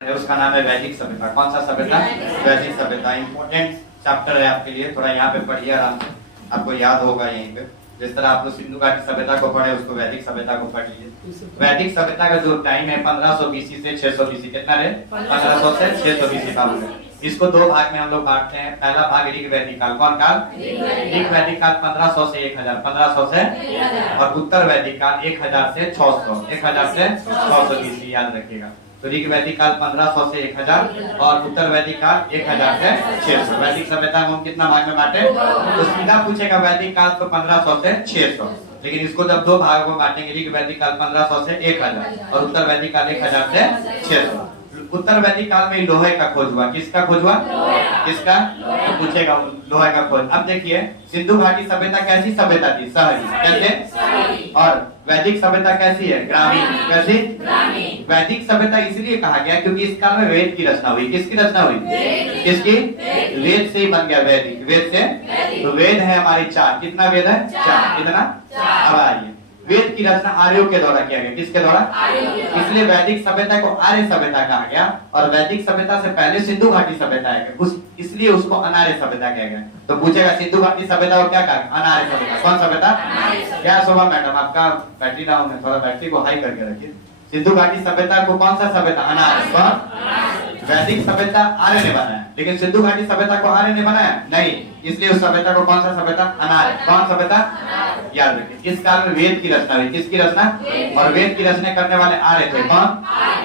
उसका नाम है वैदिक सभ्यता। कौन सा सभ्यता? वैदिक सभ्यता। इंपॉर्टेंट चैप्टर है आपके लिए, थोड़ा यहाँ पे पढ़िए आराम से, आपको याद होगा यहीं पे। जिस तरह आप लोग सिंधु घाटी सभ्यता को पढ़े, उसको वैदिक सभ्यता को पढ़ लीजिए। वैदिक सभ्यता का जो टाइम है 1500 बीसी से 600 बीसी, कितना है? 1500 से 600 बीसी काल में। इसको दो भाग में हम लोग बांटते हैं। पहला भाग ऋग वैदिक काल। कौन काल? ऋग वैदिक काल 1500 से 1000, 1500 से, और उत्तर वैदिक काल 1000 से 600, 1000 से 600 बीसी, याद रखिएगा। तो ऋग वैदिक काल 1500 से 1000 और उत्तर वैदिक काल 1000 से 600। वैदिक सभ्यता हम कितना भाग में बांटे? तो सीधा पूछेगा वैदिक काल तो 1500 से 600, लेकिन इसको जब दो भागों में बांटेंगे, ऋग वैदिक काल 1500 से 1000 और उत्तर वैदिक काल 1000 से 600। उत्तर वैदिक काल में लोहे का खोज हुआ। किसका खोज हुआ? किसका? तो पूछेगा लोहे का खोज। अब देखिए सिंधु घाटी सभ्यता कैसी सभ्यता थी? शहरी। कैसे? और वैदिक सभ्यता कैसी है? ग्रामीण। कैसी? वैदिक सभ्यता इसलिए कहा गया क्योंकि इस काल में वेद की रचना हुई। किसकी रचना हुई? किसकी? वेद से ही बन गया वैदिक। वेद से। तो वेद है हमारे 4। कितना वेद है? 4। कितना? अब आइए, वेद की रचना आर्यों के द्वारा किया गया। किसके द्वारा? इसलिए वैदिक सभ्यता को आर्य सभ्यता कहा गया, और वैदिक सभ्यता से पहले सिंधु घाटी सभ्यता है, इसलिए उसको अनार्य सभ्यता कहा गया। तो पूछेगा सिंधु घाटी सभ्यता को क्या कहा? अनार्य सभ्यता। कौन सभ्यता? क्या शोभा मैडम, आपका बैटरी डाउन है, थोड़ा बैटरी को हाई करके रखिए। सिंधु घाटी सभ्यता को कौन सा सभ्यता? अनार्य। कौन? वैदिक सभ्यता आर्य ने बनाया, लेकिन सिंधु घाटी सभ्यता को आर्य ने बनाया नहीं, इसलिए उस सभ्यता को कौन सा सभ्यता? अनार्य। कौन सभ्यता? याद रखिए, इस काल में वेद की रचना हुई। किसकी रचना? और वेद की रचना करने वाले आर्य थे। कौन?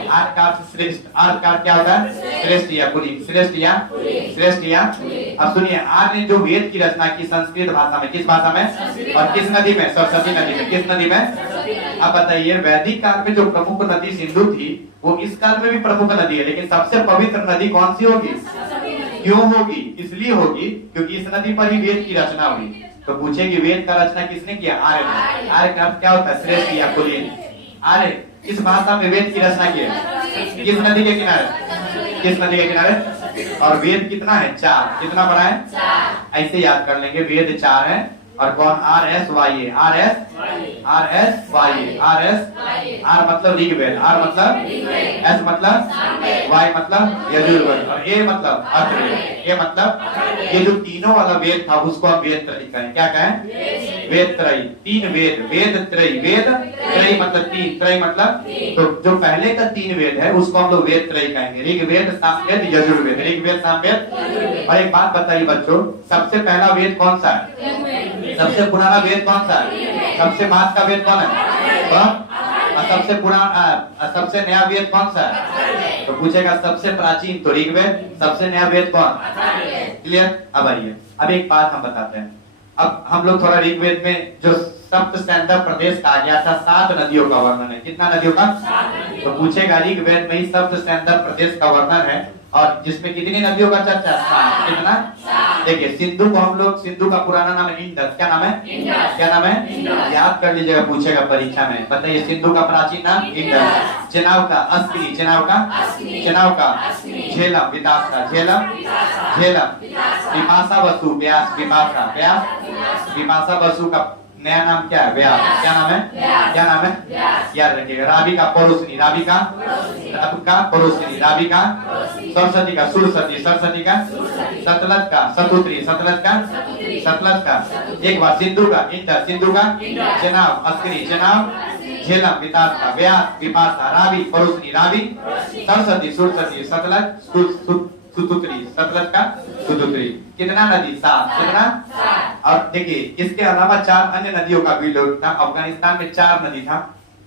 आर्य का श्रेष्ठ। आर्य का क्या होता है? श्रेष्ठ या पुरी। श्रेष्ठ या श्रेष्ठ या। अब सुनिए, आर्य ने जो वेद की रचना की संस्कृत भाषा में, किस भाषा में और किस नदी में? सरस्वती नदी में। किस नदी में? अब बताइए, वैदिक काल में जो प्रमुख नदी सिंधु थी, वो इस काल में भी प्रमुख नदी है, लेकिन सबसे पवित्र नदी कौन सी होगी? क्यों होगी? इसलिए होगी क्योंकि इस नदी पर ही वेद की रचना हुई। तो पूछेगी वेद का रचना किसने किया? आर्य ने। आर्य का अर्थ क्या होता है? श्रेष्ठ या कुलीन। आर्य इस भाषा में वेद की रचना की है। किस नदी के किनारे? किस नदी के किनारे? और वेद कितना है? 4। कितना पढ़ा है? 4। ऐसे याद कर लेंगे, वेद 4 है। और कौन? R S Y. R S Y. R S. R मतलब ऋग्वेद, आर मतलब एस मतलब वाई मतलब यजुर्वेद, और ए मतलब अथर्ववेद। ए मतलब ये जो तीनों वाला वेद था उसको हम वेद त्रयी कहें। क्या कहें? वेद त्रयी। 3 वेद। वेद त्रयी। वेद त्रयी मतलब 3, त्रयी मतलब, तो जो पहले का 3 वेद है उसको हम लोग वेद त्रयी कहेंगे। ऋग्वेद, सामवेद, यजुर्वेद। ऋग्वेद, सामवेद। और एक बात बताइए बच्चों, सबसे पहला वेद कौन सा है? सबसे पुराना वेद कौन सा है? सबसे बाद का वेद कौन है? कौन? और सबसे पुराना, सबसे नया वेद कौन सा है? तो पूछेगा सबसे प्राचीन तो ऋग्वेद, सबसे नया वेद कौन? क्लियर? अब आइए, अब एक बात हम बताते हैं। अब हम लोग थोड़ा ऋग्वेद में जो सप्त सैंधव प्रदेश कहा गया था, 7 नदियों का वर्णन है। कितना नदियों का? तो पूछेगा ऋग्वेद में ही सप्त सैंधव प्रदेश का वर्णन है, और जिसमें कितनी नदियों का चर्चा? 7। कितना? देखिए, सिंधु को हम लोग, सिंधु का पुराना नाम है इंडस। क्या नाम है? क्या नाम है? याद कर लीजिएगा, पूछेगा परीक्षा में। बताइए सिंधु का प्राचीन नाम? इंडस। चेनाब का अस्किनी। चेनाब का? चेनाब का झेलम। विपास का झेलम। झेलम। विपाशा बसु व्यास। विपाशा व्यास। विपाशा बसु का नया नाम क्या है? व्यास। क्या नाम है? क्या नाम है? याद रखिएगा। रावी का परोसनी। रावी का परोसनी। रावी का सरस्वती का सुरसती। सरस्वती का सतलज का सतुत्री। सतलज का सतलज का। एक बार सिंधु का इंडस। सिंधु का चेनाब अस्किनी। चेनाब झेलम। विपास का व्यास। विपाशा। रावी परोसनी। रावी सरस्वती। सुरसती। सतलज सुतुत्री। सतलज का सुतुत्री। कितना नदी? 7। कितना? और देखिए, इसके अलावा 4 अन्य नदियों का भी लोग था। अफगानिस्तान में 4 नदी था,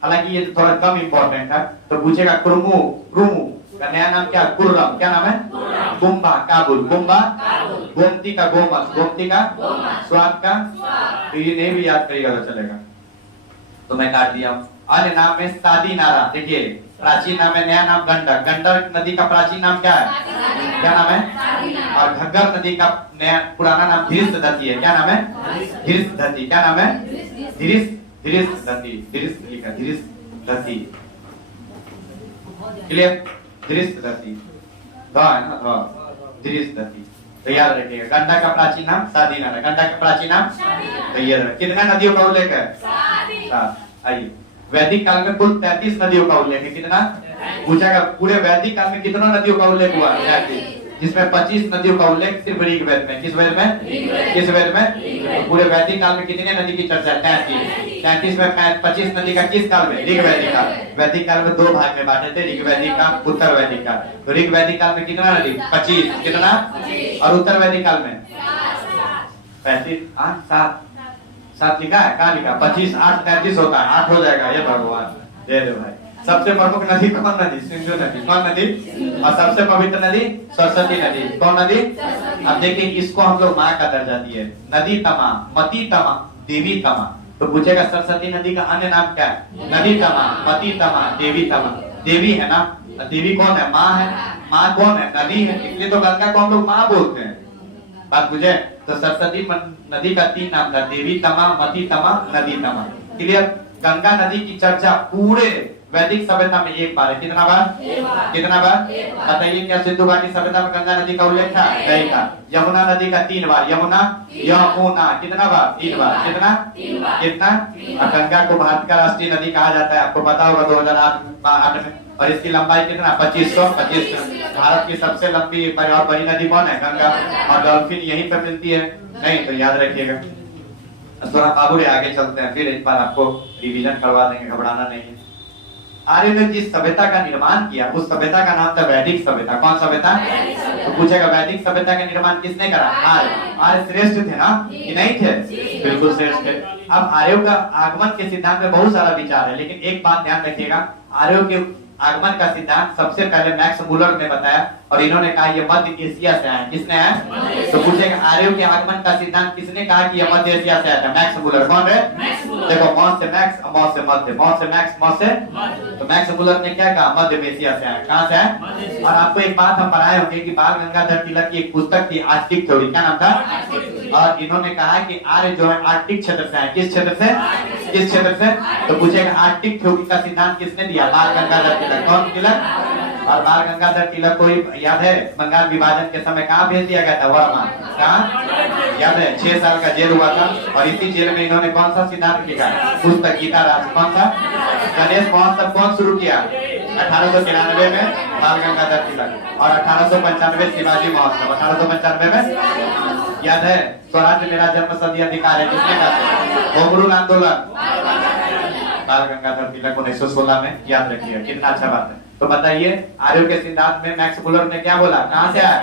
हालांकि ये थोड़ा कम इंपॉर्टेंट है। तो पूछेगा कुर्मू। कुर्मू का नया नाम क्या? कुर्रम। क्या नाम है? गुम्बा काबुल। गुम्बा। गोमती का गोमस। गोमती का स्वाद का। तो ये नहीं भी याद करिएगा तो चलेगा, तो मैं काट दिया। अन्य नाम में सादी नारा। देखिए, प्राचीन नाम है, नया नाम गंडक। गंडक नदी का प्राचीन नाम क्या है? क्या नाम है? और घग्गर नदी का नया पुराना नाम धीरस्थधती है। क्या नाम है? धीरस्थधती। क्या नाम है? धीरस्थधती। धीरस्थधती। क्लियर? धीरस्थधती। है ना? धीरस्थधती। तो याद रखिएगा, गंडक का प्राचीन नाम सादी नारा। गंडक का प्राचीन नाम। तो ये कितना नदियों का उल्लेख है? 7। आइए, वैदिक काल में कुल 33 नदियों का उल्लेख है। कितना? पूछेगा पूरे वैदिक काल में कितना नदियों का उल्लेख हुआ? 33, जिसमें 25 नदियों का उल्लेख सिर्फ ऋग्वेद में। किस वेद में? किस वेद में? तो पूरे वैदिक काल में कितने नदी की चर्चा है? 33। 33 में 25 नदी का किस काल में? ऋग्वैदिक काल। वैदिक काल में दो भाग में बांटे थे, ऋग्वैदिक काल, उत्तर वैदिक काल। तो ऋग्वैदिक काल में कितना नदी? 25। कितना? और उत्तर वैदिक काल में 35, 8, 7 7 लिखा है? कहाँ लिखा? 25, 8, 33 होता है, 8 हो जाएगा। ये भगवान दे दे भाई। सबसे प्रमुख नदी कौन नदी? सिंधु नदी। कौन नदी? और सबसे पवित्र नदी सरस्वती नदी। कौन नदी? अब देखिए, इसको हम लोग माँ का दर्जा दिए। नदी तमा, मती तमा, देवी तमा। तो पूछेगा सरस्वती नदी का अन्य नाम क्या है? नदी तमा, मती तमा, देवी तमा। देवी है ना, देवी कौन है? माँ है। माँ कौन है? नदी है, इसलिए तो गंगा को हम लोग माँ बोलते हैं। बात बुझे? तो सरस्वती नदी का 3 नाम था, देवी तमा, मती तमा, नदी तमा। क्लियर? गंगा नदी की चर्चा पूरे वैदिक सभ्यता में एक बार है। कितना बार? कितना बार? बताइए, क्या सिंधु घाटी सभ्यता में गंगा नदी का उल्लेख था? नहीं था। यमुना नदी का 3 बार। यमुना, यमुना कितना बार? 3 बार। कितना? कितना? और गंगा को भारत का राष्ट्रीय नदी कहा जाता है, आपको पता होगा 2008 में। और इसकी लंबाई कितना? 2525। भारत की सबसे लंबी और बड़ी नदी कौन है? गंगा। और डॉल्फिन यहीं पे मिलती है। नहीं तो याद रखिएगा। थोड़ा बाबू आगे चलते हैं, फिर एक बार आपको रिवीजन करवा देंगे, घबराना नहीं है। आर्य ने जिस सभ्यता का निर्माण किया उस सभ्यता का नाम था वैदिक सभ्यता। कौन सभ्यता? तो पूछेगा वैदिक सभ्यता का निर्माण किसने करा? आर्य। आर्य श्रेष्ठ थे ना, कि नहीं थे? बिल्कुल श्रेष्ठ थे। अब आर्यों का आगमन के सिद्धांत में बहुत सारा विचार है, लेकिन एक बात ध्यान रखिएगा, आर्यों के आगमन का सिद्धांत सबसे पहले मैक्स मूलर ने बताया, और इन्होंने कहा ये मध्य एशिया से आया। किसने आया? तो पूछेगा आर्यों के आगमन का सिद्धांत किसने कहा कि ये मध्य एशिया से आया था? Max Muller. कौन है? देखो, मॉस से मैक्स, मॉस से मध्य, मॉस से मैक्स, मॉस से। तो मैक्स मूलर ने क्या कहा? मध्य एशिया से आया। कहाँ से आया? और आपको एक बात हम पढ़ाए होंगे कि बाल गंगाधर तिलक की एक पुस्तक थी, आर्कटिक थ्योरी। क्या नाम था? और इन्होंने कहा कि आर्य जो है आर्कटिक क्षेत्र से आए। किस क्षेत्र से? किस क्षेत्र से? तो पूछेगा आर्कटिक थ्योरी का सिद्धांत किसने दिया? बाल गंगाधर तिलक। कौन तिलक? और बाल गंगाधर तिलक को याद है, बंगाल विभाजन के समय कहाँ भेज दिया गया था? वर्मा। कहाँ? याद है? 6 साल का जेल हुआ था, और इसी जेल में इन्होंने कौन सा सिद्धांत लिखा? पुस्तक गीता राज। कौन सा? गणेश महोत्सव कौन शुरू किया? 1893 में बाल गंगाधर तिलक। और 1895 शिवाजी महोत्सव। 1895 में याद है, स्वराज्य मेरा जन्म सदी अधिकार है। किसने कहा? होम रूल आंदोलन, बाल गंगाधर तिलक 1916 में। याद रखिएगा, कितना अच्छा बात है। तो बताइए, आर्यों के सिद्धांत में मैक्स मूलर ने क्या बोला? कहाँ से आया?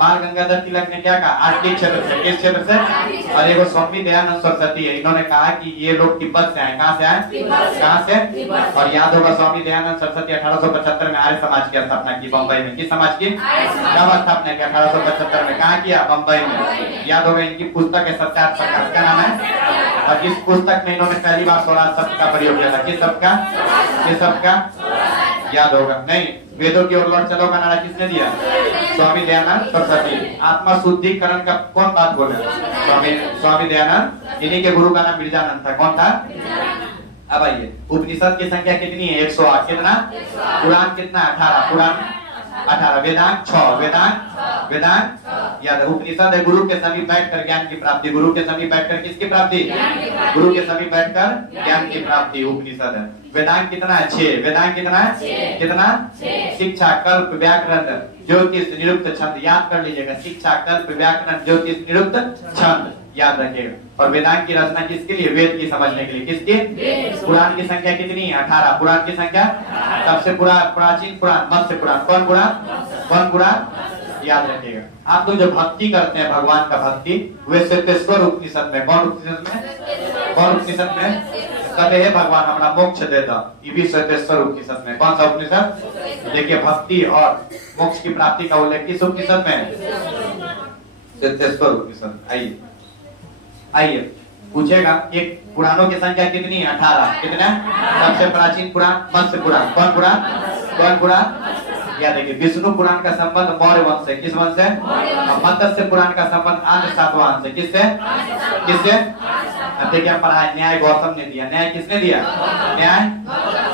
बाल गंगाधर तिलक ने क्या कहा? आर्कटिक क्षेत्र से। किस क्षेत्र से? और एगो स्वामी दयानंद सरस्वती है, इन्होंने कहा कि ये लोग तिब्बत से आए। कहाँ से आए? कहाँ से? और याद होगा, स्वामी दयानंद सरस्वती 1875 में आर्य समाज की स्थापना की, बम्बई में। किस समाज की? कब स्थापना की? 1875 में। कहाँ किया? बम्बई में। याद होगा, इनकी पुस्तक है सत्यार्थ प्रकाश। क्या नाम है? और इस पुस्तक में इन्होंने पहली बार स्वराज शब्द का प्रयोग किया था। किस शब्द का? किस शब्द का? याद होगा। नहीं, वेदों की ओर लौट चलो का नारा किसने दिया? स्वामी दयानंद सरस्वती। आत्मा शुद्धिकरण का कौन बात बोला? स्वामी दयानंद। इन्हीं के गुरु का नाम बिरजानंद था। कौन था? अब आइए, उपनिषद की संख्या कितनी है? 108। कितना? पुराण कितना? 18। पुराण 18। वेदांत 6। वेदांत याद है, उपनिषद है गुरु के समीप बैठकर ज्ञान की प्राप्ति। गुरु के समीप बैठकर किसकी प्राप्ति? गुरु के समीप बैठकर ज्ञान की प्राप्ति उपनिषद है। वेदांत कितना है? 6। वेदांत कितना है? कितना? शिक्षा, कल्प, व्याकरण, ज्योतिष, निरुक्त, छंद। याद कर लीजिएगा, शिक्षा, कल्प, व्याकरण, ज्योतिष, निरुक्त, छंद। याद रखिएगा। और वेदांत की रचना किसके लिए? वेद की समझने के लिए। किसके? पुराण की संख्या कितनी है? 18। पुराण की संख्या सबसे प्राचीन पुराण मत्स्य पुराण। कौन पुराण? कौन पुराण? याद रखिएगा। आप लोग जो भक्ति करते हैं, भगवान का भक्ति, वे श्वेतेश्वर उपनिषद में। कौन उपनिषद में? कौन उपनिषद में? कहते हैं भगवान हमारा मोक्ष दे दो, ये भी श्वेतेश्वर उपनिषद में। कौन सा उपनिषद? देखिए, भक्ति और मोक्ष की प्राप्ति का उल्लेख किस उपनिषद में? श्वेतेश्वर उपनिषद। आइए आइए, पूछेगा एक पुराणों की संख्या कितनी है? 18। कितना? सबसे प्राचीन पुराण मत्स्य पुराण। कौन पुराण? कौन पुराण? या देखिए, विष्णु पुराण का संबंध मौर्य वंश से। किस वंश से? मत्स्य पुराण का संबंध आंध्र सातवाहन से। किससे? किससे? देखिए, हम पढ़ा, न्याय गौतम ने दिया। न्याय किसने दिया? न्याय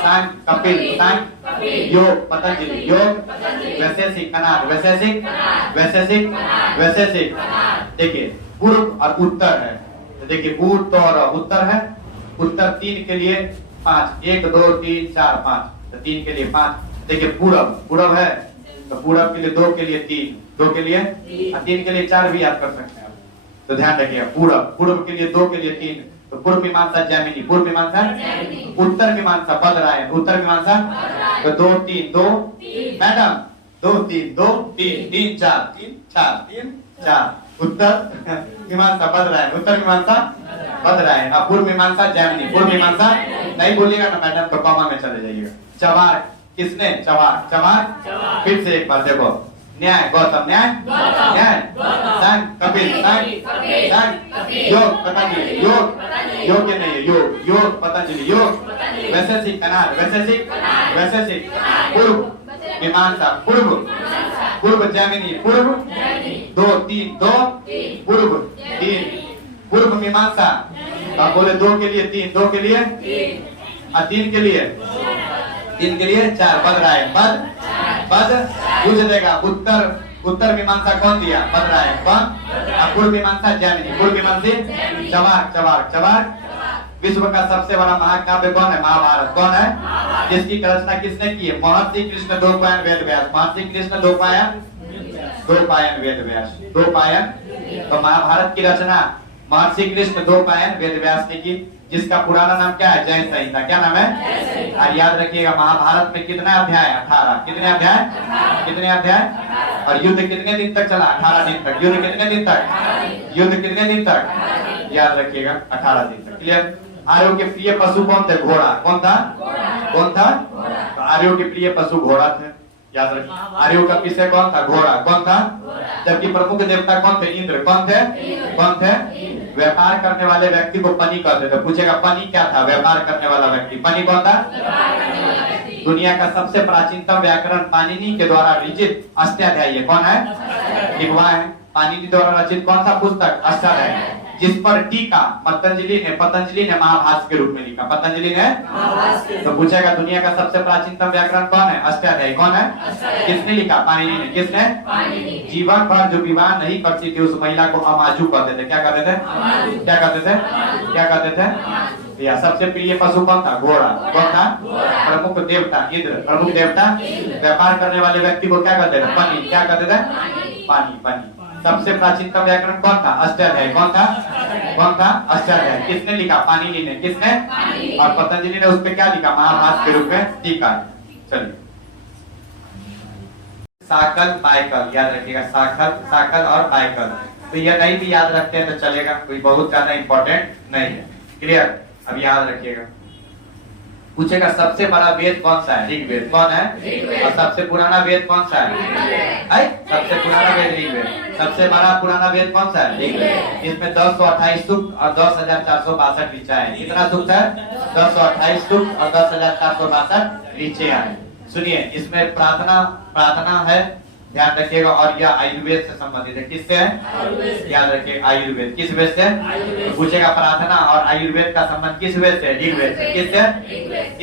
सांग कपिल, सांग योग पतंजलि, योग वैशेषिक कनाद, वैशेषिक वैशेषिक वैशेषिक। देखिए, पूर्व और उत्तर है। तो देखिए, पूर्व तो और उत्तर है। उत्तर 3 के लिए 5, 1 2 3 4 5। तो 3 के लिए 5। देखिए पूरब, पूरब है तो पूरब के लिए 2 के लिए 3, 2 के लिए 3 के लिए 4 भी याद कर सकते हैं। तो ध्यान रखिएगा पूरब, पूर्व के लिए 2 के लिए 3, तो पूर्व मीमांसा जैमिनी, पूर्व मीमांसा उत्तर मीमांसा बदरायन, उत्तर मीमांसा तो 2 3 2 मैडम 2 3 2 3 3 4 3 4 3 4 उत्तर मीमांसा बदरायन, उत्तर मीमांसा बदरायन। अब पूर्व मीमांसा जैमिनी, पूर्व मीमांसा नहीं बोलिएगा ना मैडम तो कॉमा में चले जाइएगा। चवार किसने, चवार, चवार फिर से एक बार देखो, न्याय गौतम, न्याय न्याय, संग कपिल, संग योग पतंजलि, योग योग्य नहीं है, योग योग पतंजलि, योग वैशेषिक कनाद, वैशेषिक पूर्व मीमांसा, पूर्व पूर्व जैमिनी, पूर्व 2 3 2 पूर्व 3 पूर्व मीमांसा। आप बोले 2 के लिए 3, 2 के लिए 3 के लिए 3 के लिए 4 बदरायन, पद पूछ देगा। उत्तर मीमांसा कौन दिया, बदरायन कौन। पूर्व मीमांसा जैमिनी, पूर्व मीमांसी चवार। विश्व का सबसे बड़ा महाकाव्य कौन है, महाभारत कौन है, जिसकी रचना किसने की है, महर्षि कृष्ण द्वैपायन वेद व्यास, महर्षि कृष्ण द्वैपायन वेद व्यास, द्वैपायन। तो महाभारत की रचना महर्षि कृष्ण द्वैपायन वेद व्यास ने की, जिसका पुराना नाम क्या है, जय संहिता। क्या नाम है, और याद रखिएगा महाभारत में कितना अध्याय, 18। कितने अध्याय और युद्ध कितने दिन तक चला, 18 दिन तक। युद्ध कितने दिन तक, याद रखिएगा 18 दिन तक। क्लियर। आर्यों के प्रिय पशु कौन थे, घोड़ा। कौन था तो आर्यों के प्रिय पशु घोड़ा थे, याद रखिए। आर्यों का विषय कौन था, घोड़ा। कौन था, जबकि प्रमुख देवता कौन थे, इंद्र। कौन थे व्यापार करने वाले व्यक्ति को पनी कहते थे। पूछेगा पनी क्या था, व्यापार करने वाला व्यक्ति। पनी कौन था, दुनिया का सबसे प्राचीनतम व्याकरण पाणिनि के द्वारा रचित अष्टाध्यायी कौन है, लिखवा है। पाणिनि द्वारा रचित कौन सा पुस्तक, अष्टाध्यायी, जिस पर टीका पतंजलि ने महाभाष्य के रूप में लिखा। पतंजलि ने। तो पूछेगा दुनिया का सबसे प्राचीनतम व्याकरण कौन है, अष्टाध्यायी कौन है, किसने लिखा, पाणिनि ने। किसने, जीवन भर जो विवाह नहीं करती थी उस महिला को अमाजू कहते थे। क्या कहते थे या सबसे प्रिय पशु कौन था, घोड़ा। कौन था, प्रमुख देवता इंद्र, प्रमुख देवता। व्यापार करने वाले व्यक्ति को क्या कहते थे, पनी। क्या कहते थे, पानी। सबसे प्राचीनतम व्याकरण कौन था, अष्टाध्यायी। कौन था अष्टाध्यायी। किसने लिखा, पाणिनि ने। किसने, और पतंजलि ने उस पे क्या लिखा, महाभाष्य के रूप में टीका। चलिए साकल बाइकल, याद रखिएगा, साकल और बाइकल। तो ये नहीं भी याद रखते हैं तो चलेगा, कोई बहुत ज्यादा इंपॉर्टेंट नहीं है। क्लियर। अब याद रखिएगा। पूछेगा सबसे बड़ा वेद कौन सा है, ऋग्वेद। कौन है, और सबसे पुराना वेद कौन सा है, सबसे पुराना वेद ऋग्वेद। सबसे बड़ा पुराना वेद कौन सा है, ऋग्वेद। इसमें 1028 सूक्त और 10,462 ऋचाएं हैं। कितना सूक्त है, 1028 सूक्त और 10,462 ऋचाएं हैं। सुनिए, इसमें प्रार्थना है, ध्यान रखिएगा। और यह आयुर्वेद से संबंधित है। किससे है, याद रखिए, आयुर्वेद। किस वेद से, पूछेगा प्रार्थना और आयुर्वेद का संबंध किस वेद से, ऋग्वेद से। किससे,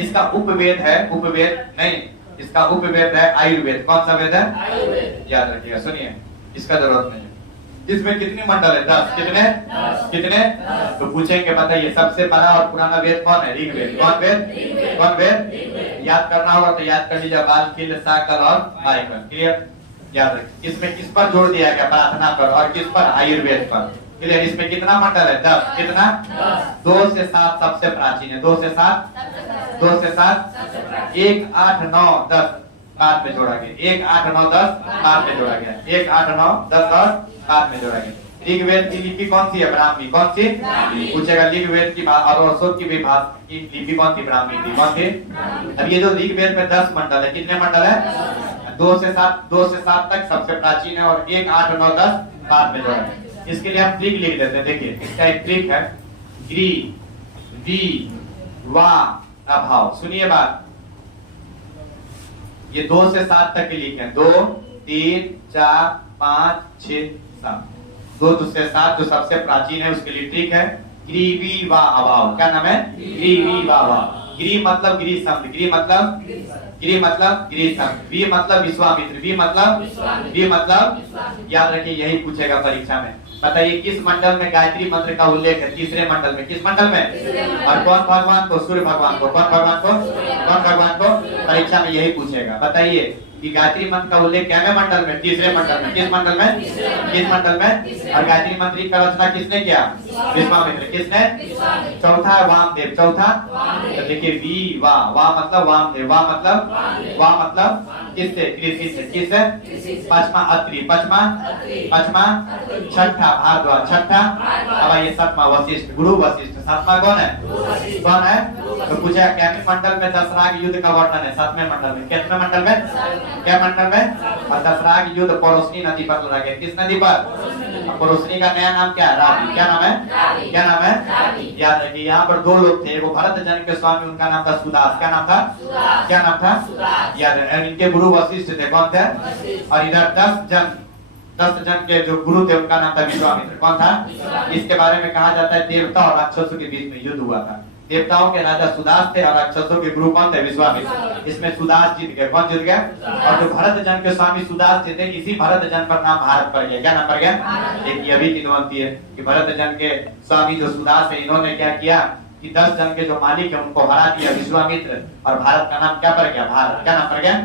इसका उपवेद है, उपवेद नहीं, इसका उपवेद है आयुर्वेद। कौन सा वेद है, याद रखिएगा। सुनिए, इसका जरूरत नहीं है। इसमें कितनी मंडल है, 10। कितने तो पूछेंगे, बताइए सबसे बड़ा और पुराना वेद कौन है, ऋग्वेद। कौन वेद, याद करना होगा तो याद कर लीजिए, बाल, किल, साकल और बाइकल। क्लियर, याद रखिए। इसमें किस पर जोड़ दिया गया, प्रार्थना पर, और किस पर, आयुर्वेद पर। क्लियर। इसमें कितना मंडल है, 10। कितना, 2 से 7 सबसे प्राचीन है। 2 से 7 1 8 9 10 बाद में जोड़ा गया। 1 8 9 10 बाद में जोड़ा गया। 1 8 9 10 और बाद में जोड़ा गया। ऋग्वेद की लिपि कौन सी है, ब्राह्मी। कौन सी, पूछेगा ऋग्वेद की और अशोक की भी लिपि कौन थी, ब्राह्मी थी। कौन थी। अब ये जो ऋग्वेद में 10 मंडल है, कितने मंडल है, 2 से 7 तक सबसे प्राचीन है, और 1 8 9 10 बाद में जोड़ा है। इसके लिए हम ट्रिक लिख देते हैं। देखिए, इसका एक ट्रिक है, ग्री वी वा अभाव। सुनिए बात, ये 2 से 7 तक के लिखे, 2 3 4 5 6 7। 2 से 7 जो सबसे प्राचीन है उसके लिए ट्रिक है, ग्रीवी वा अभाव। क्या नाम है, ग्रीवी वा अभाव। गिरी मतलब गिरी शब्द, गिरी मतलब गिरी शब्द, वी मतलब विश्वामित्र, वी मतलब याद रखिए, यही पूछेगा परीक्षा में। बताइए किस मंडल में गायत्री मंत्र का उल्लेख है? तीसरे मंडल में। किस मंडल में? और कौन भगवान को? सूर्य भगवान को। कौन भगवान को? कौन भगवान को? परीक्षा में यही पूछेगा। बताइए कि गायत्री मंत्र का उल्लेख क्या है मंडल में? तीसरे मंडल में। किस मंडल में? किस मंडल में? और गायत्री मंत्र का रचना किसने किया? विश्वामित्र। किसने? चौथा वामदेव। चौथा तो देखिए वी वा वा मतलब वामदेव, वा मतलब किससे? कृषि से। किससे? पांचवा अत्रि, पांचवा छठा भारद्वाज, छठा अब ये सातवां वशिष्ठ, गुरु वशिष्ठ। सातवां कौन है? कौन है? तो पूछा क्या मंडल में दशराग युद्ध का वर्णन है? सातवें मंडल में। कितने मंडल में? क्या मंडल में? और दशराग युद्ध परोसनी नदी पर लड़ा गया। किस नदी पर? परोसनी का नया नाम क्या है? रावी। क्या नाम है? क्या नाम है? याद रखिए यहाँ पर दो लोग थे, वो भरत जन के स्वामी, उनका नाम था सुदास। क्या नाम था? क्या नाम था? याद है। इनके गुरु वशिष्ठ थे। कौन थे? और इधर 10 जन के जो गुरु थे उनका नाम था विश्वामित्र। कौन था? इसके बारे में कहा जाता है देवता और राक्षसों के बीच में युद्ध हुआ था। देवताओं के राजा सुदास थे और राक्षसों के गुरु कौन थे? विश्वामित्र। इसमें सुदास जीत गए। कौन जीत गया? और जो भरत जन के स्वामी सुदास थे, इसी भरत जन पर नाम भारत पड़ गया। क्या नाम पड़ गया? एक ये भी किदवंती है कि भरत जन के स्वामी जो सुदास है, इन्होंने क्या किया कि 10 जन के जो मालिक है उनको हरा दिया विश्वामित्र, और भारत का नाम क्या पड़ गया? भारत। क्या नाम पड़ गया?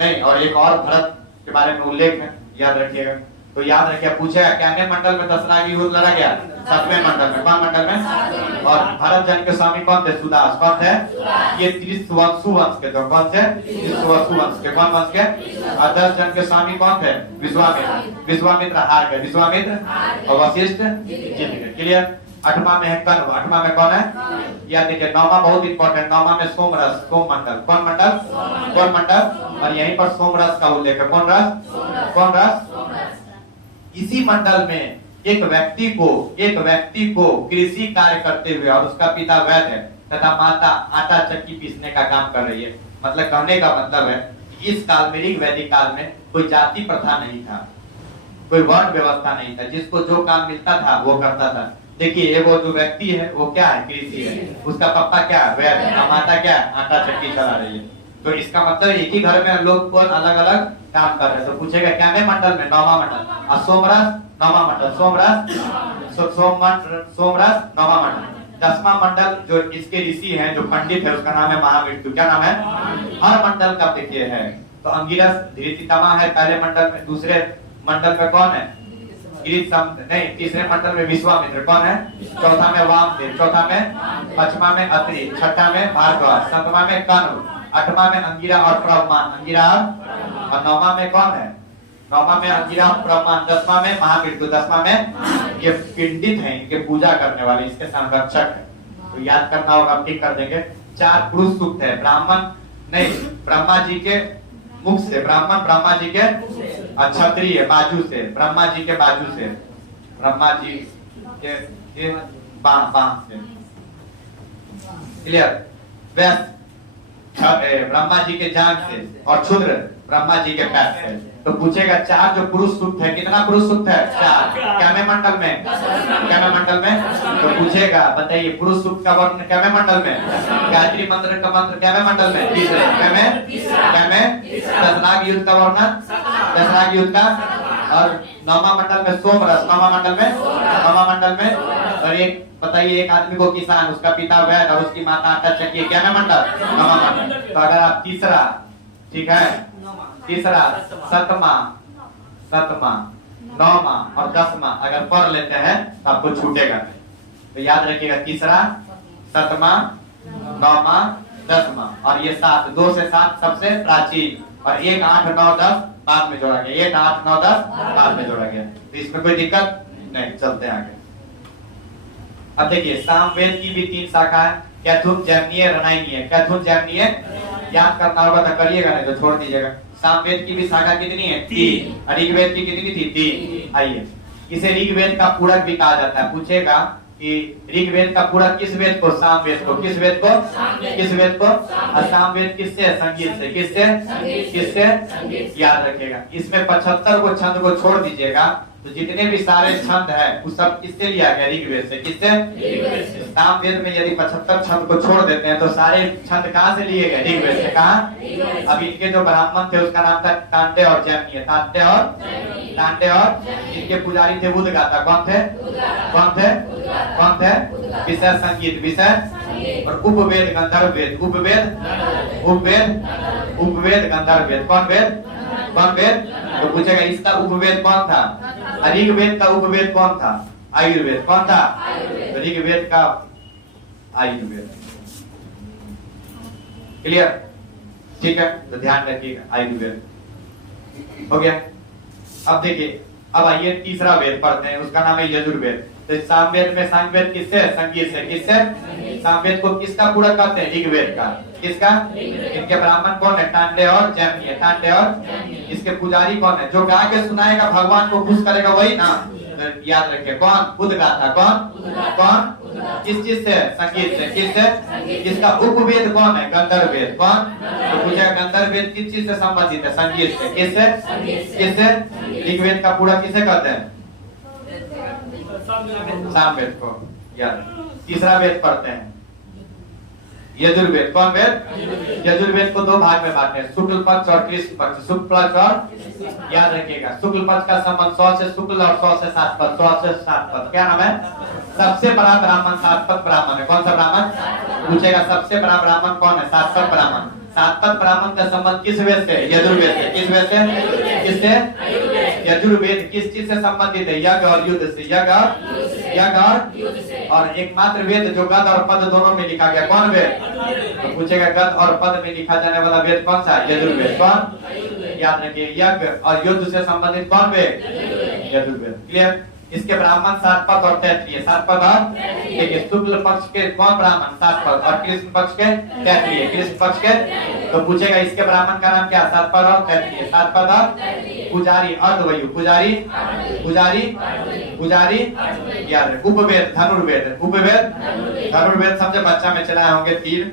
नहीं। और एक और भरत के बारे में उल्लेख है, याद रखिएगा। तो याद रखिए पूछा क्या मंडल में दशराग युद्ध लड़ा गया? 7वें मंडल में। कौन मंडल में? और भरत जन के स्वामी कौन थे? सुदास। कौन थे? ये त्रिशुवंशु वंश के थे। कौन थे? त्रिशुवंशु वंश के। कौन वंश के? और 10 जन के स्वामी कौन थे? विश्वामित्र हार गए। विश्वामित्र और वशिष्ठ जीत गए। क्लियर? 8वां में है कर्ण। 8वां में कौन है? याद देखिए। 9वां बहुत इंपॉर्टेंट। 9वां में सोमरस, सोम मंडल। कौन मंडल? कौन मंडल? और यहीं पर सोमरस का उल्लेख है। कौन रस? कौन रस? इसी मंडल में एक व्यक्ति को कृषि कार्य करते हुए, और उसका पिता वैद्य है तथा माता आटा चक्की पीसने का काम कर रही है। मतलब कहने का मतलब है कि इस काल में, ऋग वैदिक काल में कोई जाति प्रथा नहीं था, कोई वर्ण व्यवस्था नहीं था। जिसको जो काम मिलता था वो करता था। देखिए वो जो व्यक्ति है वो क्या है? कृषि है। उसका पापा क्या है? वैद्य है। माता क्या है? आटा चक्की चला रही है। तो इसका मतलब एक ही घर में लोग को अलग अलग काम कर रहे हैं। तो पूछेगा क्या में मंडल में? 9वां मंडल। और सोमरस 9वां मंडल। सोमरस 9वां मंडल। 10वां मंडल जो इसके ऋषि हैं, जो पंडित है, उसका नाम है महामृत्यु। क्या नाम है? हर मंडल का देखिए है। तो अंगिरस धृतितमा है पहले मंडल में। दूसरे मंडल में कौन है? नहीं, तीसरे मंडल में विश्वामित्र। कौन है? चौथा में वामदेव। चौथा में? 5वां में अत्रि। 6ठा में भारद्वाज। 7वां में कर्ण। 8वां में अंगिरा और प्रमान। अंगिरा और 9वां में कौन है? 9वां में अंगिरा और प्रमान। 10वां में महामृत्यु। 10वां में ये पंडित हैं, इनके पूजा करने वाले, इसके संरक्षक है। तो याद करना होगा, ठीक कर देंगे। 4 पुरुष सूक्त है। ब्राह्मण नहीं, ब्रह्मा जी के मुख से ब्राह्मण, ब्रह्मा जी के क्षत्रिय बाजू से, ब्रह्मा जी के बाजू से, ब्रह्मा जी के बाह से। क्लियर? वैश्य ब्रह्मा जी के जांघ से, और क्षुद्र ब्रह्मा जी के पैर से। तो पूछेगा 4 जो पुरुष सूक्त है, कितना पुरुष सूक्त है? 4। क्या में मंडल में? क्या में मंडल में? तो पूछेगा बताइए पुरुष सूक्त का वर्ण क्या में मंडल में? गायत्री मंत्र का मंत्र क्या में मंडल में? तीसरे। क्या में? दशराग युद्ध का वर्णन, दशराग युद्ध का। और 9वां मंडल में सोमरस। 9वां मंडल में? 9वां मंडल में। और एक बताइए, एक आदमी को किसान, उसका पिता वैद्य और उसकी माता आटा चक्की। क्या में मंडल? 9वां मंडल। तो अगर आप तीसरा, ठीक है, तीसरा, 7वां, 9वां और 10वां अगर पढ़ लेते हैं तो आपको छूटेगा नहीं। तो याद रखिएगा, तीसरा, 7वां, 9वां, 10वां। और ये 7, 2 से 7 सबसे प्राचीन, और 1, 8, 9, 10 बाद में जोड़ा गया। 1, 8, 9, 10 बाद में जोड़ा गया। तो इसमें कोई दिक्कत नहीं। चलते आगे। अब देखिए सामवेद की भी 3 शाखा है। कैथुन, जैमिनीय, रनाइनीय। कैथुन, जैमिनीय याद करना होगा तो करिएगा, नहीं तो छोड़ दीजिएगा। सामवेद की भी शाखा कितनी है? 3। ऋग्वेद की कितनी थी? 3। आइए, इसे ऋग्वेद का पूरक भी कहा जाता है। पूछेगा कि ऋग्वेद का पूरक किस वेद को? सामवेद को। किस वेद को? किस वेद को? और सामवेद किससे? संगीत से। किससे? किससे? याद रखिएगा। इसमें 75 को छंद को छोड़ दीजिएगा, तो जितने भी सारे छंद है वो सब किससे लिया गया? ऋग्वेद से। किससे? सामवेद में यदि 75 छंद को छोड़ देते हैं तो सारे छंद कहाँ से लिए गए? ऋग्वेद से। कहाँ? अब इनके जो ब्राह्मण थे उसका नाम था तांडे और जैमिनी। तांडे और इनके पुजारी थे उदगाता। कौन थे? कौन थे? विषय संगीत, विषय और उपवेद गंधर्व वेद। उपवेद गंधर्व वेद। कौन वेद? तो पूछेगा इसका उपवेद कौन था? ऋग्वेद का उपवेद कौन था? आयुर्वेद। कौन था? तो ऋग्वेद का आयुर्वेद। क्लियर? ठीक है, तो ध्यान रखिएगा, आयुर्वेद हो गया। अब देखिए, अब आइए तीसरा वेद पढ़ते हैं, उसका नाम है यजुर्वेद। तो सामवेद में सांगवेद किससे? संगीत से। किससे? सामवेद को किसका पूरा कहते हैं? ऋग्वेद का। किसका? इनके ब्राह्मण कौन है? तांडे और जैमिनी। तांडे और इसके पुजारी कौन है? जो गा के सुनाएगा भगवान को खुश करेगा वही ना, याद रखिए। कौन? उदगाता। कौन? किस चीज से? संगीत से। किससे? इसका उपवेद कौन है? गंधर्व वेद। कौन? तो पूछेगा गंधर्व वेद किस चीज से संबंधित है? संगीत से। किससे? ऋग्वेद का पूरा किसे कहते हैं? सामवेद को। याद। तीसरा वेद पढ़ते हैं यजुर्वेद। कौन वेद? यजुर्वेद को दो भाग में बांटे हैं, शुक्ल पक्ष और कृष्ण पक्ष। शुक्ल पक्ष और, याद रखिएगा, शुक्ल पक्ष का संबंध 100 से शुक्ल और 100 से 7 पद। 100 से 7 पद। क्या नाम है? सबसे बड़ा ब्राह्मण 7 पद ब्राह्मण है। कौन सा ब्राह्मण? पूछेगा सबसे बड़ा ब्राह्मण कौन है? 7 पद ब्राह्मण। 7 पद ब्राह्मण का संबंध किस वेद से? यजुर्वेद से। किस वेद से? किससे? यजुर्वेद किस चीज से संबंधित है? यज्ञ और युद्ध से। यज्ञ और एकमात्र वेद जो गद और पद दोनों में लिखा गया। कौन वेद? तो पूछेगा गद और पद में लिखा जाने वाला वेद कौन सा? यजुर्वेद। कौन? याद रखिए, यज्ञ और युद्ध से संबंधित कौन वेद? यजुर्वेद। क्लियर? इसके ब्राह्मण 7 पद और 33। 7 पद और, देखिए, शुक्ल पक्ष के कौन ब्राह्मण? 7 पद और कृष्ण पक्ष के 33। कृष्ण पक्ष के, तो पूछेगा इसके ब्राह्मण का नाम क्या? 7 पद और 33। 7 पद और पुजारी अर्धवयु। पुजारी याद रहे। उपवेद धनुर्वेद। धनुर्वेद समझे, बच्चा में चलाए होंगे तीर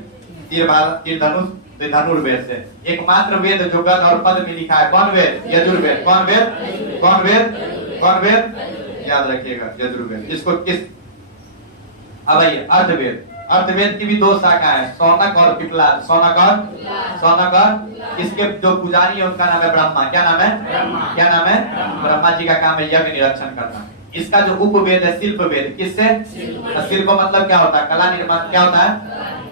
धनुष। धनुर्वेद से एकमात्र वेद जो गद और पद में लिखा है। कौन वेद? यजुर्वेद। कौन वेद? याद रखिएगा, यजुर्वेद। इसको किस? अब आइए अर्थवेद। अर्थवेद की भी दो शाखा है, सौनक और पिपलाद। सौनक और इसके जो पुजारी है उनका नाम है ब्रह्मा। क्या नाम है? क्या नाम है? ब्रह्मा जी का काम है यज्ञ निरीक्षण करना। इसका जो उपवेद है शिल्प वेद। किससे? शिल्प मतलब क्या होता है? कला निर्माण। क्या होता है?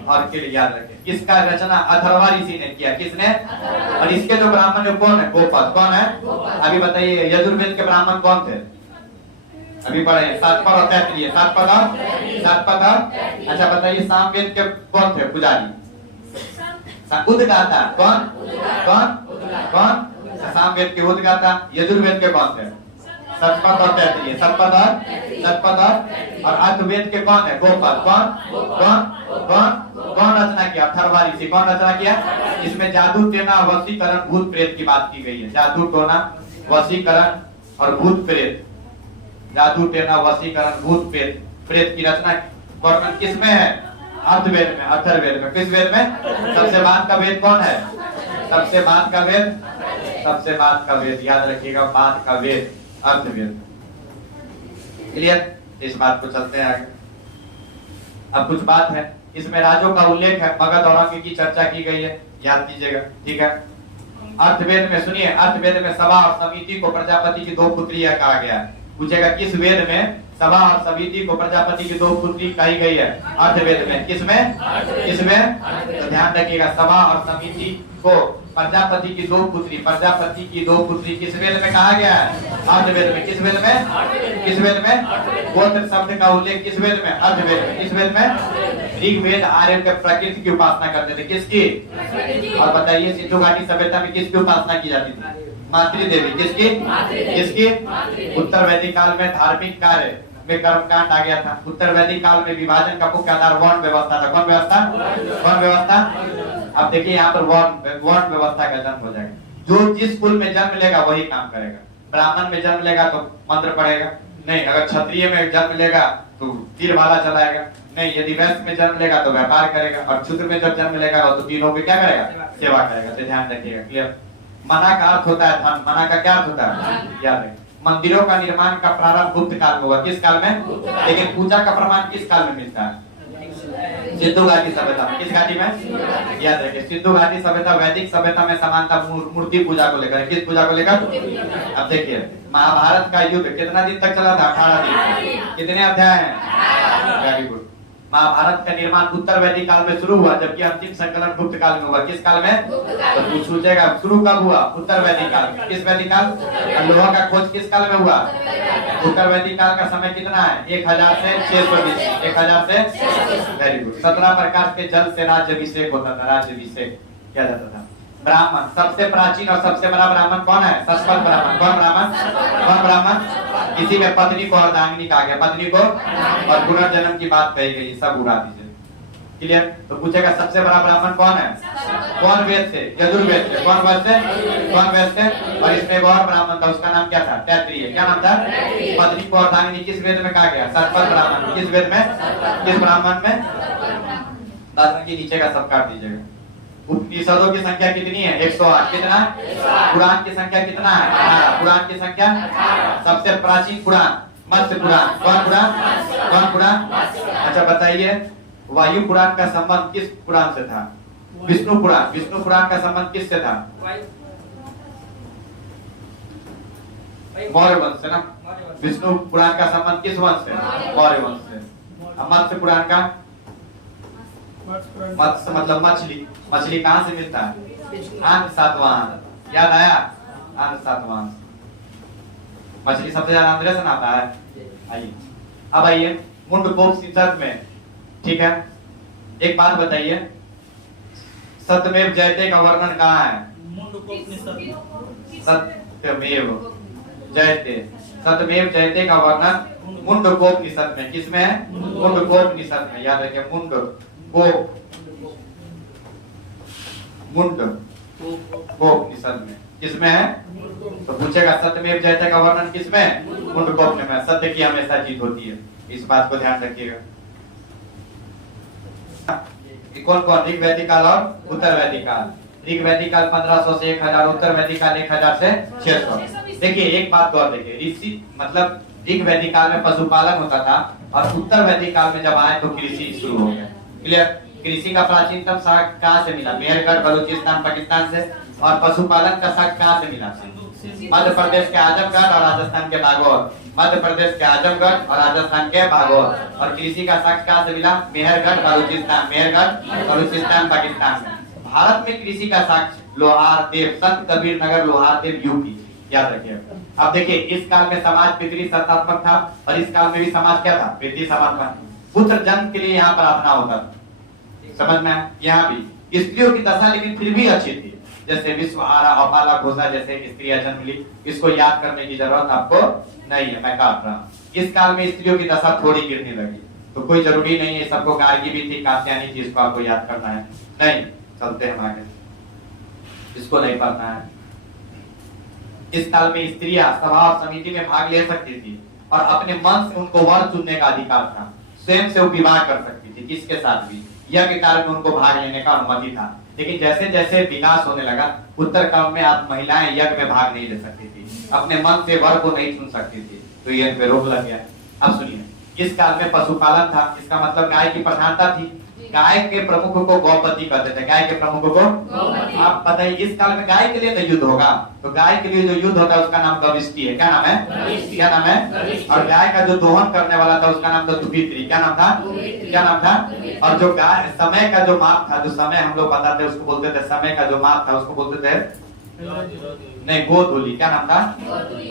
और के लिए याद रखें, इसका रचना अथर्वा ऋषि ने किया। किसने? और इसके जो ब्राह्मण है कौन है? गोपद। कौन है? अभी बताइए, यजुर्वेद के ब्राह्मण कौन थे? अभी पढ़े 7 पद और 33। 7 पद। अच्छा बताइए, सामवेद के कौन थे पुजारी? उदगाता। कौन? सामवेद के उदगाता। यजुर्वेद के कौन थे? 7 पद और 33। 7 पद और अर्थवेद के कौन है? गोपद। कौन रचना किया? अथर्वा ऋषि। कौन रचना किया? इसमें जादू टोना वशीकरण भूत प्रेत की बात की गई है। जादू टोना वशीकरण और भूत प्रेत। जादू टोना वशीकरण भूत प्रेत की रचना वर्णन किसमें है? अर्थवेद में। अथर्ववेद में। किस वेद में? सबसे बाद का वेद कौन है? सबसे बाद का वेद याद रखिएगा, बाद का वेद अर्थवेद। क्लियर? इस बात को चलते हैं आगे। अब कुछ बात है, इसमें राजों का उल्लेख है, मगध और अंग की चर्चा की गई है, याद कीजिएगा। ठीक है? अर्थवेद में सुनिए, अर्थवेद में सभा और समिति को प्रजापति की 2 पुत्रियां कहा गया है। पूछेगा किस वेद में सभा और समिति को प्रजापति की 2 पुत्री कही गई है? अर्थवेद में। किसमें? तो ध्यान रखिएगा, सभा और समिति को प्रजापति की 2 पुत्री किस वेद में कहा गया है? अर्थवेद में। किस वेद में? गोत्र शब्द का उल्लेख किस वेद में? अर्थवेद में। किस वेद में? ऋग्वेद आर्य के प्रकृति की उपासना करते थे। किसकी? और बताइए, सिंधु घाटी सभ्यता में किसकी उपासना की जाती थी? मातृ देवी। किसकी? उत्तर वैदिक काल में धार्मिक कार्य में कर्मकांड आ गया था। उत्तर वैदिक काल में विभाजन का मुख्य आधार वर्ण व्यवस्था था। कौन व्यवस्था? अब देखिए यहाँ पर वर्ण व्यवस्था का जन्म हो जाएगा। जो जिस कुल में जन्म लेगा वही काम करेगा। ब्राह्मण में जन्म लेगा तो मंत्र पढ़ेगा नहीं, अगर क्षत्रिय में जन्म लेगा तो तीर भाला चलाएगा नहीं, यदि वैश्य में जन्म लेगा तो व्यापार करेगा, और शूद्र में जब जन्म लेगा तो तीनों की क्या करेगा? सेवा करेगा। तो ध्यान रखिएगा। क्लियर? मना का अर्थ होता है धन। मना का क्या अर्थ होता है? याद रखिए। मंदिरों का निर्माण का प्रारंभ गुप्त काल में हुआ। किस काल में? लेकिन पूजा का प्रमाण किस काल में मिलता है? सिंधु घाटी सभ्यता में। किस घाटी में? याद रखिए, सिंधु घाटी सभ्यता वैदिक सभ्यता में समानता मूर्ति पूजा को लेकर। किस पूजा को लेकर? अब देखिए, महाभारत का युद्ध कितना दिन तक चला था? 18 दिन। कितने अध्याय हैं? Very good. महाभारत का निर्माण उत्तर वैदिक काल में शुरू हुआ, जबकि अंतिम संकलन गुप्त काल में हुआ। किस काल में? तो कुछ सोचेगा, शुरू कब हुआ? उत्तर वैदिक काल में। किस वैदिक काल? लोहा का खोज किस काल में हुआ? उत्तर वैदिक काल का समय कितना है? 1000 से 600 BC। 1000 से, वेरी गुड। 17 प्रकार के जल से राज्याभिषेक होता था, राज्याभिषेक किया जाता था। ब्राह्मण, सबसे प्राचीन और सबसे बड़ा ब्राह्मण कौन है? सतपथ ब्राह्मण। कौन ब्राह्मण? कौन ब्राह्मण? इसी में पत्नी को अर्धांगिनी कहा गया, पत्नी को, और पुनर्जन्म की बात कही गई। सब उड़ा दीजिए। क्लियर? तो पूछेगा सबसे बड़ा ब्राह्मण कौन है? कौन वेद से? यजुर्वेद से। कौन वेद से? कौन वेद से? और इसमें एक और ब्राह्मण था, उसका नाम क्या था? तैत्तिरीय। क्या नाम था? पत्नी को अर्धांगिनी किस वेद में कहा गया? सतपथ ब्राह्मण। किस वेद में? किस ब्राह्मण में? 10 के नीचे का सब काट दीजिएगा। उपनिषदों की संख्या कितनी है? 108। कितना? पुराण की संख्या कितना है? 18। पुराण की संख्या? सबसे प्राचीन पुराण मत्स्य पुराण। कौन पुराण? कौन पुराण? अच्छा बताइए, वायु पुराण का संबंध किस पुराण से था? विष्णु पुराण। विष्णु पुराण का संबंध किससे था? मौर्य वंश से ना। विष्णु पुराण का संबंध किस वंश से? मौर्य वंश से। मत्स्य पुराण का? मत्स्य मतलब मछली। मछली कहाँ से मिलता है? अंश सातवाहन। याद आया? अंश सातवाहन। मछली सबसे ज्यादा अंदर से आता है। आइए, अब आइए मुंडकोपनिषद में। ठीक है, एक बात बताइए, सत्यमेव जयते का वर्णन कहाँ है? सत्यमेव जयते, सत्यमेव जयते का वर्णन मुंडकोपनिषद में। किसमें है? मुंडकोपनिषद में। याद रखिए, मुंडकोपनिषद में। किसमें है? तो पूछेगा सत्यमेव जयते का वर्णन किसमें? मुंडकोपनिषद में। सत्य की हमेशा जीत होती है, इस बात को ध्यान रखिएगा। कौन कौन? ऋग वैदिक काल और उत्तर वैदिक काल। ऋग वैदिक काल 1500 से 1000, उत्तर वैदिक काल 1000 से 600। देखिए एक बात और देखिए, ऋषि मतलब ऋग वैदिक काल में पशुपालन होता था, और उत्तर वैदिक काल में जब आए तो कृषि शुरू हो गया। क्लियर? कृषि का प्राचीनतम शाख कहाँ से मिला? मेहरगढ़, बलूचिस्तान, पाकिस्तान से। और पशुपालन का शाख कहाँ से मिला? मध्य प्रदेश के आजमगढ़ और राजस्थान के बागौर। मध्य प्रदेश के आजमगढ़ और राजस्थान के बागौर। और कृषि का शाख कहाँ से मिला? मेहरगढ़, बलूचिस्तान। मेहरगढ़, बलूचिस्तान, पाकिस्तान में। भारत में कृषि का शाख लोहारदेव, संत कबीर नगर, लोहारदेव, यूपी। याद रखिए। अब देखिए, इस काल में समाज पितृसत्तात्मक था, और इस काल में भी समाज क्या था? पितृसत्तात्मक। पुत्र जन्म के लिए यहाँ प्रार्थना होता था। समझ में? यहाँ भी स्त्रियों की दशा लेकिन फिर भी अच्छी थी। जैसे विश्वहारा, अपाला, घोषा जैसे स्त्रियां जन्म ली। इसको याद करने की जरूरत आपको नहीं है, मैं काट रहा हूँ। इस काल में स्त्रियों की दशा थोड़ी गिरने लगी, तो कोई जरूरी नहीं है सबको। गार्गी भी थी, कात्यायनी थी, इसको आपको याद करना है नहीं। चलते हैं आगे, इसको नहीं पढ़ना है। इस काल में स्त्रियां सभा और समिति में भाग ले सकती थी, और अपने मन से उनको वर चुनने का अधिकार था। स्वयं से वो विवाह कर सकती थी, किसके साथ भी। यज्ञ कार्य में उनको भाग लेने का अनुमति था। लेकिन जैसे जैसे विकास होने लगा, उत्तर काल में आप महिलाएं यज्ञ में भाग नहीं ले सकती थी, अपने मन से वर को नहीं चुन सकती थी, तो यज्ञ पे रोक लग गया। अब सुनिए, इस काल में पशुपालन था, इसका मतलब गाय की प्रधानता थी। गाय के प्रमुख को गौपति कहते थे। गाय के प्रमुख को आप बताइए, इस काल में गाय के लिए तो युद्ध होगा, तो गाय के लिए जो युद्ध होता है उसका नाम गविष्टि है। क्या नाम है? क्या नाम है? और गाय का जो दोहन करने वाला था उसका नाम था दुहित्री। क्या नाम था? क्या नाम था? और जो गाय समय का जो माप था, जो समय हम लोग बताते उसको बोलते थे, समय का जो माप था उसको बोलते थे नहीं, गोधूली। क्या नाम था?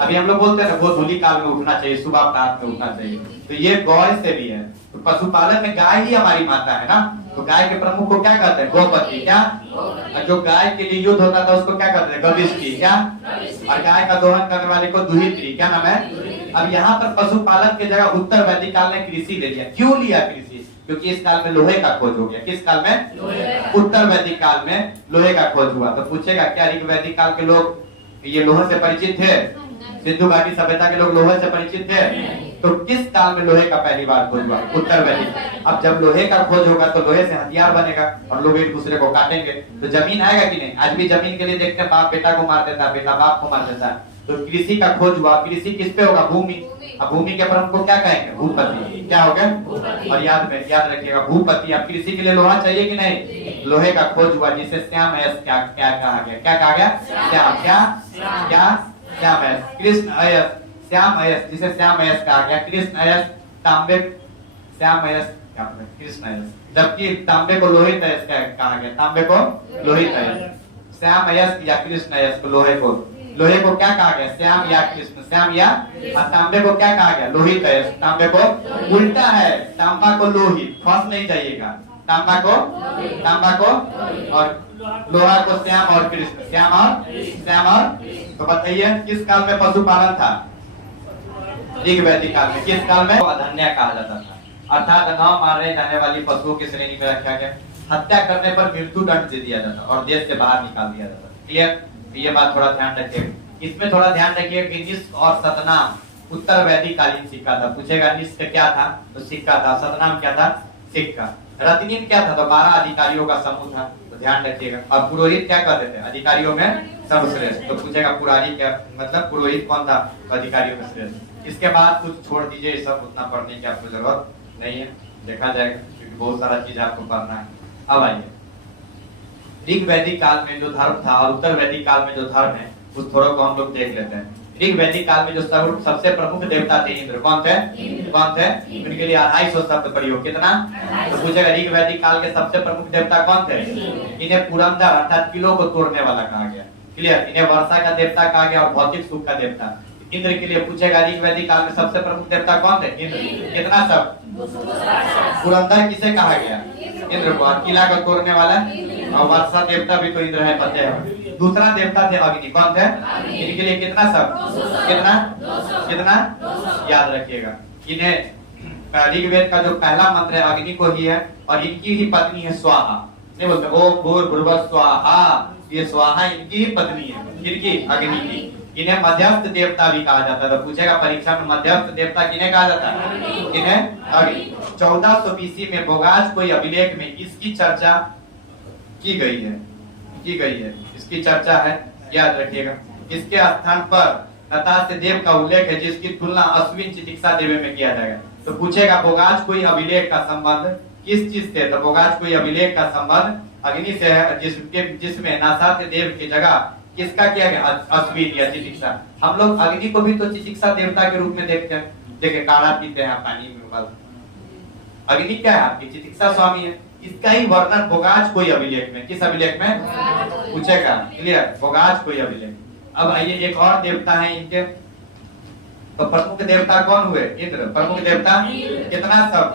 अभी हम लोग बोलते हैं गोधूली काल में उठना चाहिए, सुबह प्रात में उठना चाहिए। तो ये गौ से भी है। तो पशुपालन में गाय ही हमारी माता है ना, तो गाय के प्रमुख को क्या कहते हैं? गौपति। क्या? और जो गाय के लिए युद्ध होता था उसको क्या कहते हैं? गविष्टि। क्या? और गाय का दोहन करने वाले को दुहित्री। क्या नाम है? अब यहाँ पर पशुपालन की जगह उत्तर वैदिक काल में कृषि ले लिया। क्यों लिया कृषि? क्योंकि इस काल में लोहे का खोज हो गया। किस काल में? उत्तर वैदिक काल में लोहे का खोज हुआ। तो पूछेगा क्या ऋग वैदिक काल के लोग ये लोहे से परिचित थे? सिंधु घाटी सभ्यता के लोग लोहे से परिचित थे? तो किस काल में लोहे का पहली बार खोज हुआ? उत्तर वैदिक। अब जब लोहे का खोज होगा तो लोहे से हथियार बनेगा, और लोग एक दूसरे को काटेंगे, तो जमीन आएगा कि नहीं? आज भी जमीन के लिए देखते हैं, बाप बेटा को मार देता है, बेटा बाप को मार देता है। तो कृषि का खोज हुआ। कृषि किस पे होगा? भूमि। अब भूमि के पर हमको क्या कहेंगे? भूपति। क्या हो गया? और याद रखिएगा भूपति। अब कृषि के लिए लोहा चाहिए कि नहीं? लोहे का खोज हुआ जिसे श्याम अयस्क क्या क्या कहा गया? क्या कहा गया? श्याम। क्या क्या? श्याम अयस्क। कृष्ण अयस्क, श्याम अयस्क, जिसे श्याम अयस्क कहा गया। कृष्ण अयस्क तांबे, श्याम अयस्क कृष्ण अयस्क, जबकि तांबे को लोहित अयस्क कहा गया। तांबे को लोहित अयस्क। श्याम अयस्क या कृष्ण अयस्क, लोहे को क्या कहा गया? श्याम या कृष्ण, श्याम या। और तांबे को क्या कहा गया? लोहित अयस्क। तांबे को उल्टा है, तांबा को लोहित, फंस नहीं जाइएगा। तांबा को और लोहा को श्याम और कृष्ण, श्याम और। तो बताइए किस काल में पशुपालन था? ऋग वैदिक काल में। किस काल में? अधन्या कहा जाता था, अर्थात न मारने जाने वाली पशुओं की श्रेणी में रखा गया। हत्या करने पर मृत्यु दंड दे दिया जाता और देश से बाहर निकाल दिया जाता। क्लियर? ये बात थोड़ा ध्यान रखिए। इसमें थोड़ा ध्यान रखिए कि निष्क और सतनाम उत्तर वैदिक कालीन सिक्का था। पूछेगा निष्क क्या था? तो सिक्का था। सतनाम क्या था? सिक्का। रत्निन क्या था? तो 12 अधिकारियों का समूह था। तो ध्यान रखिएगा। अब पुरोहित क्या कहते थे? अधिकारियों में सर्वश्रेष्ठ। तो पूछेगा पुरारी क्या मतलब? पुरोहित कौन था? अधिकारियों में श्रेष्ठ। इसके बाद कुछ छोड़ दीजिए, ये सब उतना पढ़ने की आपको जरूरत नहीं है, देखा जाएगा क्योंकि बहुत सारा चीज आपको पढ़ना है। अब आइए ऋग वैदिक काल में जो धर्म था और उत्तर वैदिक काल में जो धर्म है उस थोड़ा को हम लोग देख लेते हैं। ऋग वैदिक काल में जो सबसे प्रमुख देवता थे इंद्र। कौन थे? उनके लिए 250 शब्द प्रयोग। कितना? तो पूछेगा ऋग वैदिक काल के सबसे प्रमुख देवता कौन थे? इन्हें पुरंदर अर्थात किलों को तोड़ने वाला कहा गया। क्लियर? इन्हें वर्षा का देवता कहा गया और भौतिक सुख का देवता। इंद्र के लिए पूछेगा ऋग वैदिक काल में सबसे प्रमुख देवता कौन थे? इंद्र। कितना शब्द? पुरंदर किसे कहा गया? इंद्र को। किला को तोड़ने वाला और वर्षा देवता भी तो इंद्र है, पते है। दूसरा देवता थे अग्नि। कौन थे? इनके लिए कितना शब्द? कितना? याद रखिएगा। इन्हें ऋग्वेद का जो पहला मंत्र है अग्नि को ही है और इनकी ही पत्नी है स्वाहा। नहीं बोलते ओम भूर्भुवः स्वाहा, ये स्वाहा इनकी ही पत्नी है। किनकी? अग्नि की। इन्हें मध्यस्थ देवता भी कहा जाता था। पूछेगा परीक्षा में मध्यस्थ देवता किन्हें कहा जाता है? किन्हें? अग्नि। 1400 BC में बोगाज कोई अभिलेख में इसकी चर्चा की गई है। इसकी चर्चा है, याद रखिएगा। इसके स्थान पर नतास्य देव का उल्लेख है जिसकी तुलना अश्विन चिकित्सा देव में किया जाएगा। तो पूछेगा बोगाज कोई अभिलेख का संबंध किस चीज से? तो बोगाज कोई अभिलेख का संबंध अग्नि से है जिसमें नासाध्य देव की जगह किसका किया गया? अश्विन या चिकित्सा। हम लोग अग्नि को भी तो चिकित्सा देवता के रूप में देखते हैं। देखिए काढ़ा पीते हैं पानी में उबाल। अग्नि क्या है? आपकी चिकित्सा स्वामी है। इसका ही वर्णन बोगाज कोई अभिलेख में। किस अभिलेख में? पूछेगा। क्लियर? बोगाज कोई अभिलेख। अब आइए एक और देवता है इनके। तो प्रमुख देवता कौन हुए? इंद्र। प्रमुख देवता कितना शब्द?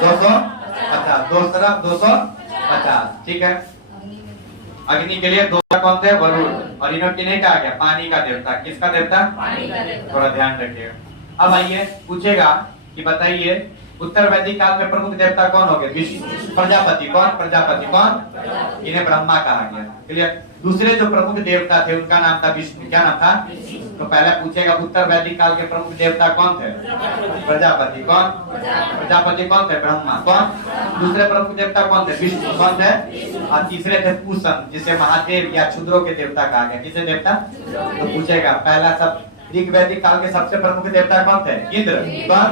250। 250। ठीक है। अग्नि के लिए दूसरा कौन थे? वरुण। और इन्होंने किन्हें कहा गया? पानी का देवता। किसका देवता? पानी का देवता। थोड़ा ध्यान रखिएगा। अब आइए पूछेगा कि बताइए उत्तर वैदिक काल में प्रमुख देवता कौन हो गए? विष्णु। प्रजापति कौन? इन्हें ब्रह्मा कहा गया। क्लियर? दूसरे जो प्रमुख देवता थे उनका नाम था विष्णु। क्या नाम था? तो पहले पूछेगा उत्तर वैदिक काल के प्रमुख देवता कौन थे? प्रजापति। कौन? प्रजापति कौन थे? ब्रह्मा। कौन? दूसरे प्रमुख देवता कौन थे? विष्णु। कौन थे? और तीसरे थे पूषण जिसे महादेव या क्षुद्रों के देवता कहा गया। किसे देवता? तो पूछेगा पहला सब ऋग वैदिक काल के सबसे प्रमुख देवता कौन थे? इंद्र। कौन?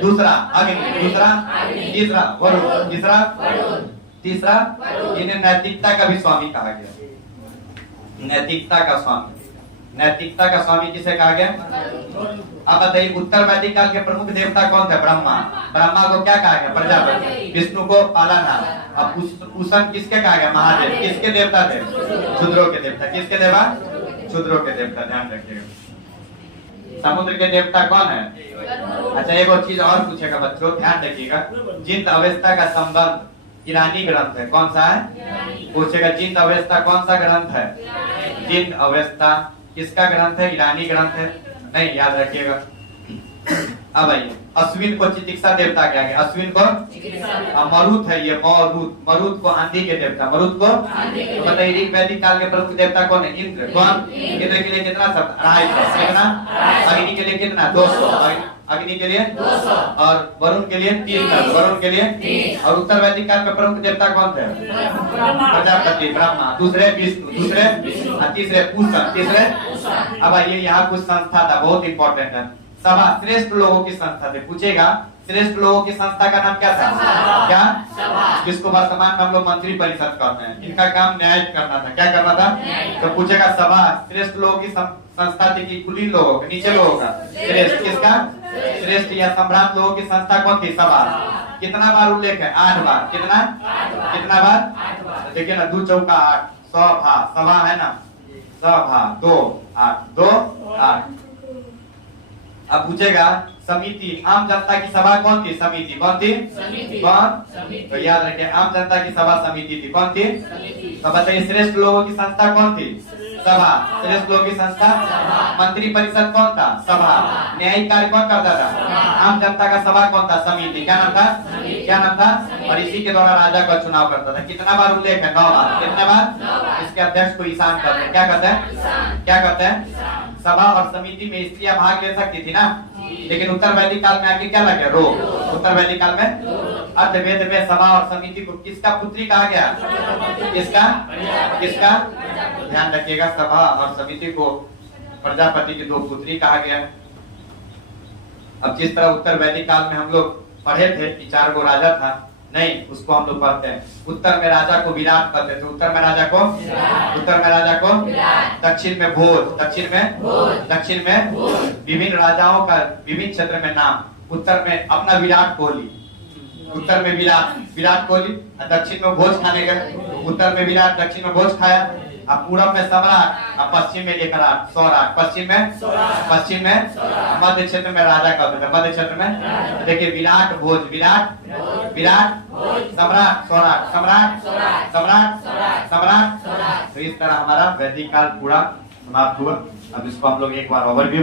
दूसरा अग्नि। दूसरा तीसरा वरुण। तीसरा इन्हें नैतिकता का भी स्वामी कहा गया। नैतिकता का स्वामी किसे कहा गया? अब बताइए उत्तर वैदिक काल के प्रमुख देवता कौन थे? ब्रह्मा। ब्रह्मा को क्या कहा गया? प्रजापति। विष्णु को पालनहार। अब पूषण किसके कहा गया? महादेव। किसके देवता थे? क्षुद्रों के देवता। किसके देवा? क्षुद्रों के देवता। ध्यान रखिएगा। समुद्र के देवता कौन है? अच्छा एक और चीज और पूछेगा बच्चों, ध्यान रखिएगा। जिंद अवस्था का संबंध ईरानी ग्रंथ है। कौन सा है? पूछेगा जिंद अवस्था कौन सा ग्रंथ है? जिंद अवस्था किसका ग्रंथ है? ईरानी ग्रंथ है। नहीं, याद रखिएगा। अब आइए अश्विन को चिकित्सा देवता क्या गया? अश्विन को मरुत है। ये मरुत को आंधी के देवता। मरुत को तो बताइए ऋग वैदिक काल के प्रमुख देवता कौन है? इंद्र। कौन? इंद्र के लिए कितना शब्द? 250। कितना? अग्नि के लिए कितना? 200। अग्नि के लिए 200 और वरुण के लिए 300। वरुण के लिए 3। और उत्तर वैदिक काल में प्रमुख देवता कौन थे? प्रजापति। ब्रह्मा। दूसरे विष्णु। तीसरे पूषण। तीसरे अब आइए यहाँ कुछ संस्था था, बहुत इंपॉर्टेंट है। सभा श्रेष्ठ लोगों की संस्था थे। पूछेगा श्रेष्ठ लोगों की संस्था का नाम क्या था? क्या? जिसको वर्तमान में हम लोग मंत्री परिषद कहते हैं। इनका काम न्याय करना था। क्या करना था? तो पूछेगा सभा श्रेष्ठ लोगों की संस्था थी कि कुलीन लोगों का, नीचे लोगों का? श्रेष्ठ किसका? श्रेष्ठ या सम्राट लोगों की संस्था कौन थी? सभा। कितना बार उल्लेख है? 8 बार। कितना बार? देखिए ना, 2 चौका 8, सभा, सभा है ना, सभा 2 8 2 8। अब पूछेगा समिति, आम जनता की सभा कौन थी? समिति कौन थी? कौन? तो याद रखिए, आम जनता की सभा समिति थी। कौन थी? तो बताइए श्रेष्ठ लोगों की संस्था कौन थी? सभा। श्रेष्ठ लोगों की संस्था? मंत्री परिषद कौन था? सभा। न्यायिक कार्य कौन करता था? आम जनता का सभा कौन था? समिति। क्या नाम था? क्या नाम था? और इसी के द्वारा राजा का चुनाव करता था। कितना बार उल्लेख है? 9 बार। कितने बार? इसके अध्यक्ष को ईशान करते हैं। क्या कहते हैं? क्या कहते हैं? सभा और समिति में स्त्रियां भाग ले सकती थी ना, लेकिन उत्तर वैदिक काल में आके क्या लगे? रोक। उत्तर वैदिक काल में अर्थवेद में सभा और समिति को किसका पुत्री कहा गया? किसका? ध्यान रखिएगा, सभा और समिति को प्रजापति की 2 पुत्री कहा गया। अब जिस तरह उत्तर वैदिक काल में हम लोग पढ़े थे कि 4 गो राजा था, नहीं, उसको हम लोग पढ़ते हैं उत्तर में राजा को विराट कहते थे। उत्तर में राजा को दक्षिण में भोज, दक्षिण में विभिन्न राजाओं का विभिन्न क्षेत्र में नाम। उत्तर में अपना विराट कोहली, उत्तर में विराट कोहली, दक्षिण में भोज खाने गए। उत्तर में विराट, दक्षिण में भोज खाया। अब पूरब में सम्राट, अब पश्चिम में एकराट, सौराट। पश्चिम में मध्य क्षेत्र में राजा कहते थे। मध्य क्षेत्र में देखिए विराट भोज, विराट सम्राट, सम्राट। तो इस तरह हमारा वैदिक काल पूरा समाप्त हुआ। अब इसको हम लोग एक बार ओवरव्यू